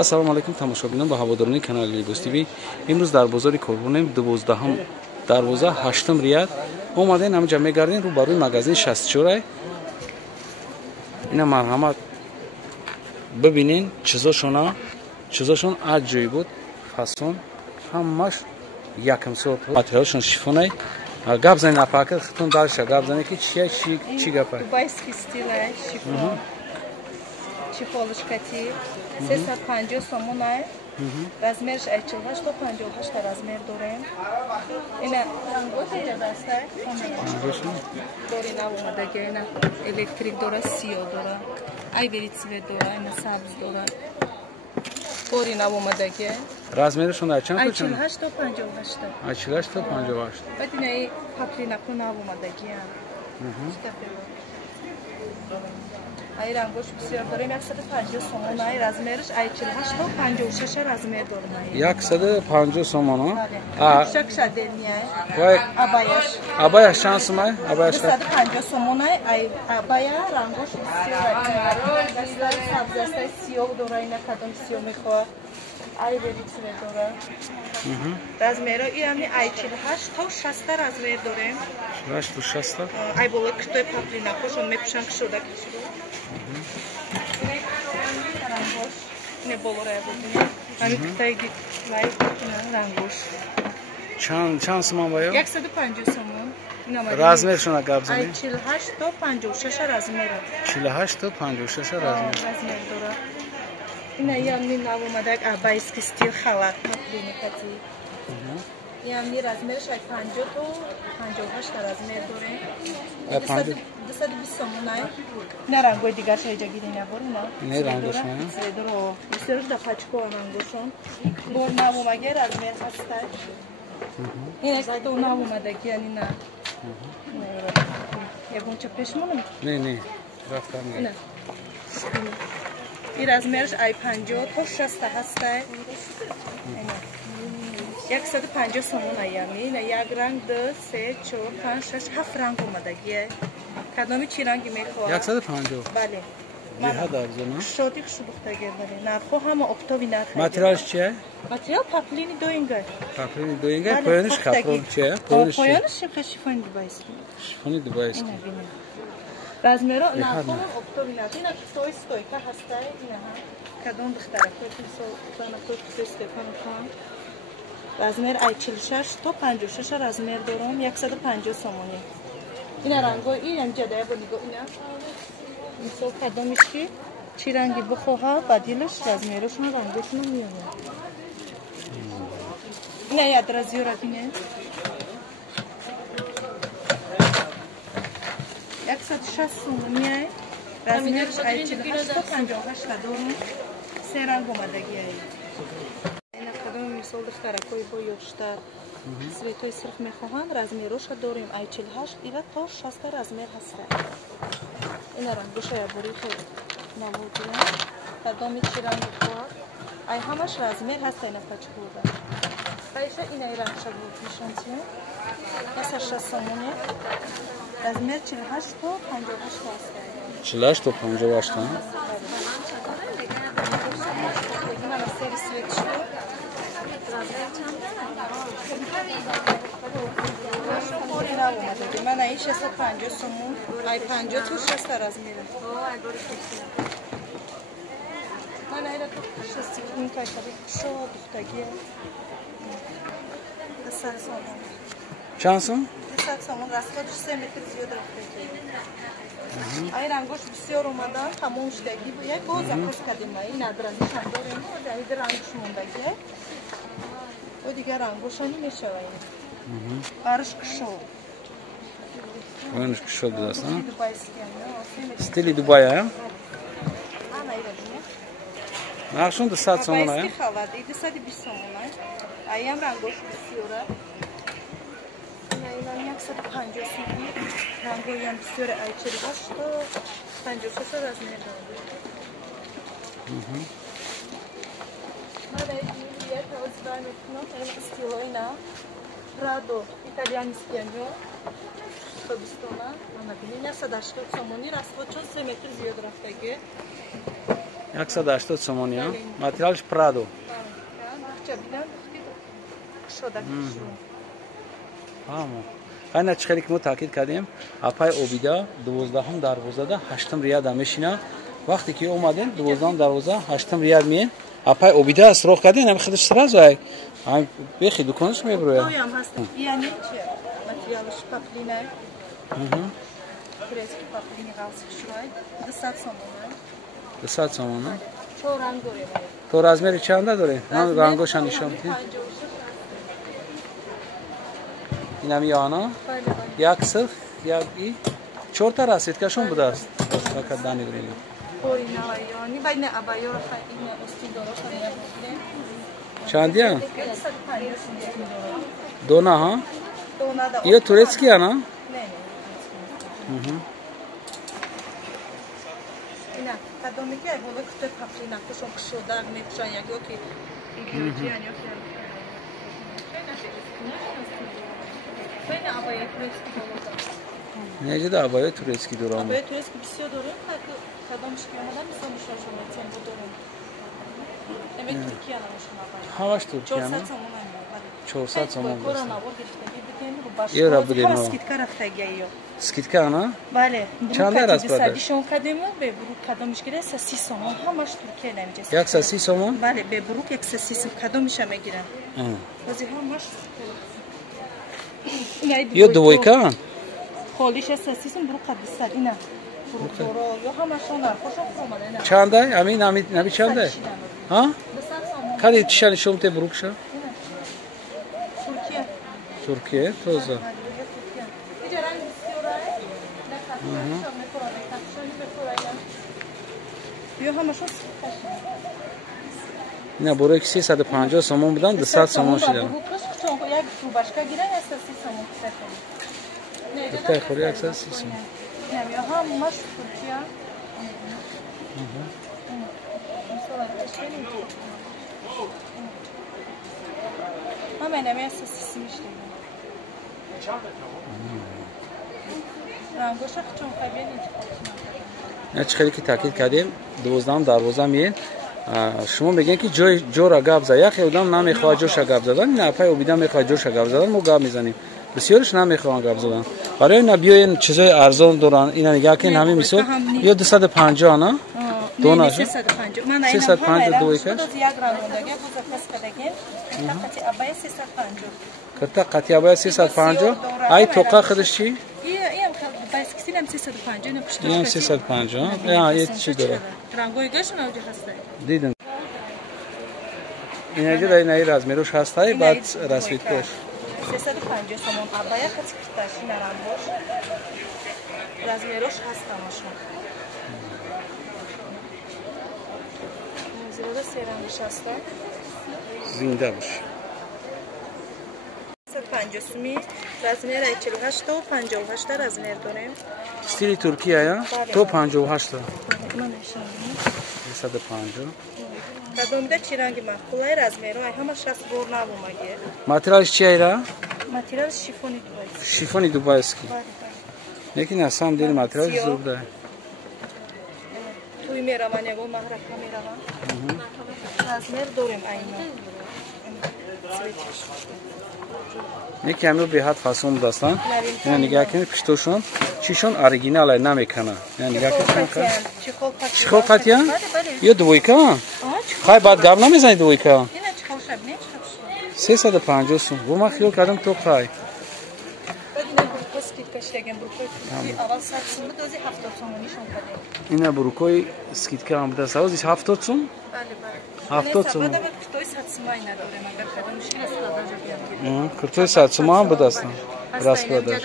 Ассалому алайкум тамошобинон ба ҳаводорони канали Libos TV. Имрӯз дар бозори Корбонем 12-ум дарвоза 8-ум рият омадаем ҳамҷа мегардем рӯ ба рӯи магазин 64. Ина марҳамат бибинен чизошон аз ҷои буд фасон ҳамаш якм сот материалшон шифонай. Гап занед апака хитон дальше гап занед ки чи гапа дубайский стилай шифон чехолушкати 350 сомонай размерш 48 то 58 размер дорем. Ина рангош ҷадастай дори нав омадаги ина электрик дора сиё дора айвери цвет дора ина сабз дора дори нав омадаги размершон ай чанд 48 то 58 48 то 58 баъд ина паплинаку нав омадаги ай рангош бисёр дорем 150 сомон ай размерш ай 48 то 56 размер дорем 150 сомон вай абаяш чанд сом ай абаяш 250 сомон ай абая рангош бисёр дастай сабзастай сиёҳ дора ина кадом сиёҳ мехоҳад ай верицве дора размеро иами ай 48 то 60 размер дорем 48 то 60 ай бола киштой паплинакошон мепушан кишода кишода рангош не болорая будем ами китайги лай рангош чанд сомон баё 150 сомон размершон гап ай занед 48 то 56 размер 48 то 56 размер дора ина ями нав омадаг абайский стил халат паплиникати ями размерш ай 50 то 58 размер дорем 220 сомон ай ина рангои дигарш айҷа гирӣ набор не рангошон доро бисёрш да пачко рангошон бор нав омаги размер ҳастай ина то нав омадаги ина ягонча пеш монам не рафтам ина ин размерш ай 50 то 60 ҳастай 150 сомон аями ина як ранг 2 3 4 5 6 7 ранг омадагие кадоми чи ранги мехоҳад 150 бале ҷиҳат арзон шоти хушбухтаги бале нархо ҳама офтоби нарх материалш чия материал паплини доинга поёниш капрон чия поёниш шифони дубайский шифони дубайский размеро нархо офтоби нарх ина той стойка ҳастай ина кадом духтарако занакои стефанохан размер ай 46 то 56 размер дорам 150 сомони ина рангои ин ҷадая бо нигоҳ ина мисол кадомиш ки чӣ ранги бихоҳад ба дилаш размерашон рангошон меёнад ина ядразиёра бине 160 сомони ай размерш ай 48 то 58 дорам се ранг омадаги ай ина кадоми мисол духтаракои бо ёштар цветои сирх мехоҳанд размероша дорем ай 48 ила то 60 размер ҳаста ина рангоша ябори хеле намудия кадоми чи ранги хоҳад ай ҳамаш размер ҳаста ина пачкода байша ина рангша буд нишончи 60 сомони размер 48 то 58 ҳаста 48 то 58 ина сери светшо мана ин 650 сомон ай 50 то 60 размер мана ира то 60 ин кайшаби шо духтаги 200 сомон чанд сом 200 сомон расходиш 3 метр зиёд рафтаги ай рангош бисёр омадан тамом шудаги як бо запрос кардем ин адразишам дорем ин рангош мондаги ой дигар рангошони мешавад барш кушо поёниш кушо будаст стили дубай а нархшон 200 сомон а 220 сомон аям рангош бисёра ина 150 сомон рангоям бисёра ай 48 то 56 размер дорад мана я тавзбанет но стилойна Prado, итальянский анё, тобистона, ана бинин 180 сомони расход чун 3 метр зиёд рафтаги. 180 сомония. Материалш Прадо. Ҳамо. Айна чихеле ки мо таъкид кардем, апай обида 12-ум дарвозада 8-ум риада мешина. Вақте ки омадем 12-ум дарвоза 8-ум риад меен. Апай обида суроғ кардем, ами худаш сразу ай. Ай бехи дуконаш меброя. Тоям ҳаст. Яъни чи материалш паплина. Турецки паплини галс шуай 200 сомон. 200 сомон. 4 ранг дорем. То размери чанда доре? Ман рангоша нишон дидем. Инам яна. Як сирх, як и 4 та расветкашон будааст. Фақат дани гурем. Ой, наваяни, байне абайор фаине устидоро шарият. Чандия? Дона, ха? Io турецкия, на? Ина, кадоми ки ай бола куте паплина, кушон кушодар мекушан як ёки игиотиян ёки. Байне абайя турецки болода. Неҷида абайя турецки дорам. Абайя турецки бисёр дорем, кадомиш ки омадам мисол мушошона цембу дорем. Демек Туркия намошон абайя. Ҳамаш Туркия, на? 400 сомон. Евро будем. Скидка рафтаги айё. Скидка, на? Бале. Чанда раз продаж? Дишон кадемо бе бурук кадомиш гире 30 сомон. Ҳамаш Туркия намеҷас. 130 сомон? Бале, бе бурук 130 сом кадомиша мегирам. Бози ҳамаш. Ё двойка? Холиш 30 сом бурук 200 ина. Бурук доро ё ҳамашона хошо омада ина. Чанда? Ами наби чанда? Ҳа? 200 сомон. Кади тишани шумте бурукша? Туркия. Туркия, тоза. Ина буроки 350 сомон будан 200 сомон шидан. Тай хори 130 сомон. Мама на мясо сисимишли. Рангоша хчон хабени. Я чихеле ки таъкид кардем 12-ум дарвоза меен. Шумо мегӯед ки ҷора гап зад. Яхе одам намехоҳад ҷоша гап задан, ин апай обида мехоҳад ҷоша гап задан, мо гап мезанем. Бисёраш намехоҳанд гап задан. Барои ина биёен чизои арзон доран. Ина нигоҳ кунед ҳамин мисол ё 250 на? Дона 350. Ман 350 двойка. Як рангондага бузакас кадагем. Тақати абая 350. Кирта қати абая 350. Ай тоқа худаш чи? Ям байскисилам 350. Ина пушта. Ям 350. Я ет чи дора. Рангои гаш мавҷуд ҳастай. Дидам. Инаҷа дар инаи размерош ҳастай, баъд расветкош. 350 сомон абая қати кирташ ина рангош. Размерош ҳаст тамошо. Зирода серангош ҳаста. Зинда бош. 150 суми, размер 48 та 58 та размер дорем. Стили Туркия, я? То 58 та. Ман нишон. 350. Кадомда чи ранги махкулай размеро ай ҳама 60 бор навомаге. Материалш чи айра? Материал шифони дубай. Шифони дубайский. Лекин на самом деле материал зурда. Туй мераван яго маҳрака мераван. Размер дорем айно. Неки ҳамин беҳад фасон будастан. Ина нигоҳ кунед пиштошон чишон оригинал ай намекана. Ина нигоҳ кунед. Чихол қатиян? Ё двойка? Хай баъд гап намезанед двойка? Ина чихол шаб не? 350 сум. Бо ман хиёл кардам то қай. Ина бурукои скидка ҳам будаст. Ҳозиш 70 сум? 70 сум. Куртои 100 сум ҳам будаст. Распродаж.